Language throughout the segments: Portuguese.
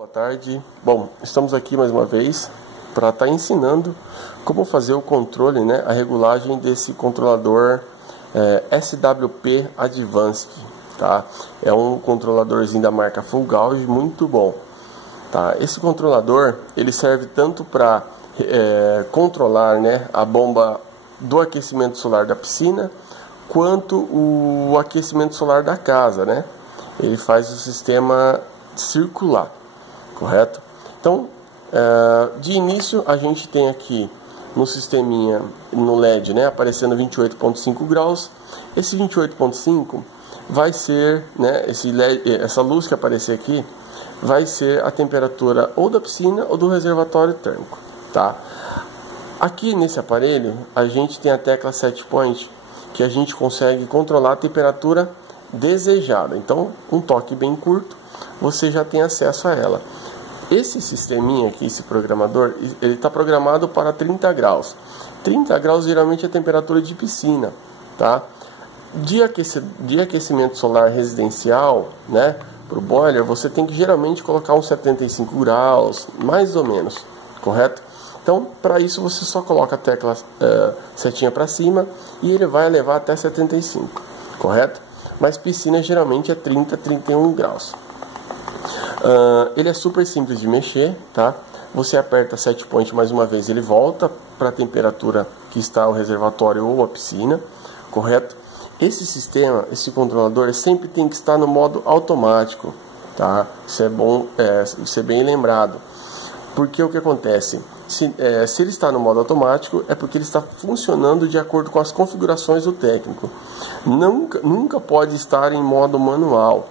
Boa tarde. Bom, estamos aqui mais uma vez para estar ensinando como fazer o controle, né, a regulagem desse controlador SWP Advanced, tá? É um controladorzinho da marca Full Gauge, muito bom, tá? Esse controlador ele serve tanto para controlar, né, a bomba do aquecimento solar da piscina, quanto o aquecimento solar da casa, né? Ele faz o sistema circular, correto? Então, de início a gente tem aqui no sisteminha, no LED, né, aparecendo 28.5 graus. Esse 28.5 vai ser, né, essa luz que aparecer aqui vai ser a temperatura ou da piscina ou do reservatório térmico, tá? Aqui nesse aparelho a gente tem a tecla Set Point, que a gente consegue controlar a temperatura desejada. Então, um toque bem curto, você já tem acesso a ela. Esse sisteminha aqui, esse programador, ele está programado para 30 graus. 30 graus geralmente é a temperatura de piscina, tá? De aquecimento solar residencial, né, para o boiler, você tem que geralmente colocar uns 75 graus, mais ou menos, correto? Então, para isso você só coloca a tecla setinha para cima e ele vai levar até 75, correto? Mas piscina geralmente é 30, 31 graus. Ele é super simples de mexer, tá? Você aperta Set Point mais uma vez, ele volta para a temperatura que está o reservatório ou a piscina, correto? Esse sistema, esse controlador sempre tem que estar no modo automático, tá? Isso é bom ser bem lembrado. Porque o que acontece? Se ele está no modo automático, é porque ele está funcionando de acordo com as configurações do técnico. Nunca pode estar em modo manual,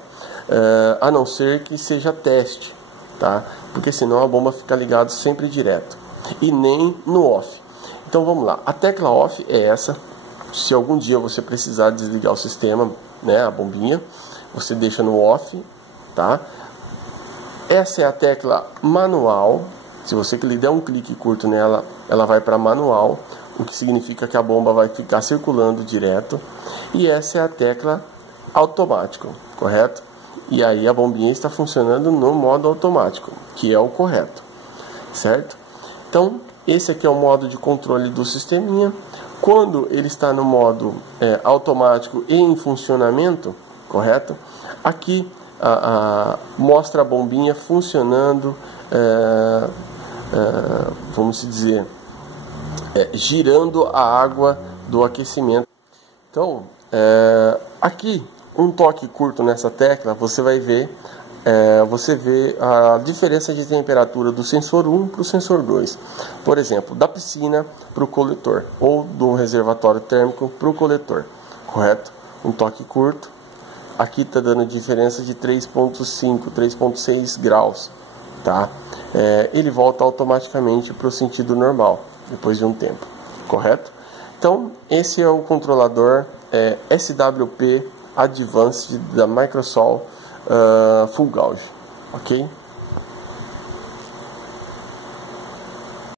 a não ser que seja teste, tá? Porque senão a bomba fica ligada sempre direto. E nem no off. Então vamos lá. A tecla off é essa. Se algum dia você precisar desligar o sistema, né, a bombinha, você deixa no off, tá? Essa é a tecla manual. Se você lhe der um clique curto nela, ela vai para manual, o que significa que a bomba vai ficar circulando direto. E essa é a tecla automático, correto? E aí a bombinha está funcionando no modo automático, que é o correto, certo? Então, esse aqui é o modo de controle do sisteminha. Quando ele está no modo automático e em funcionamento, correto? Aqui mostra a bombinha funcionando, vamos dizer, girando a água do aquecimento. Então, aqui um toque curto nessa tecla, você vai ver, você vê a diferença de temperatura do sensor 1 para o sensor 2. Por exemplo, da piscina para o coletor, ou do reservatório térmico para o coletor, correto? Um toque curto. Aqui está dando diferença de 3.5, 3.6 graus, tá? Ele volta automaticamente para o sentido normal, depois de um tempo, correto? Então, esse é o controlador SWP Advanced da Microsoft Full Gauge, ok?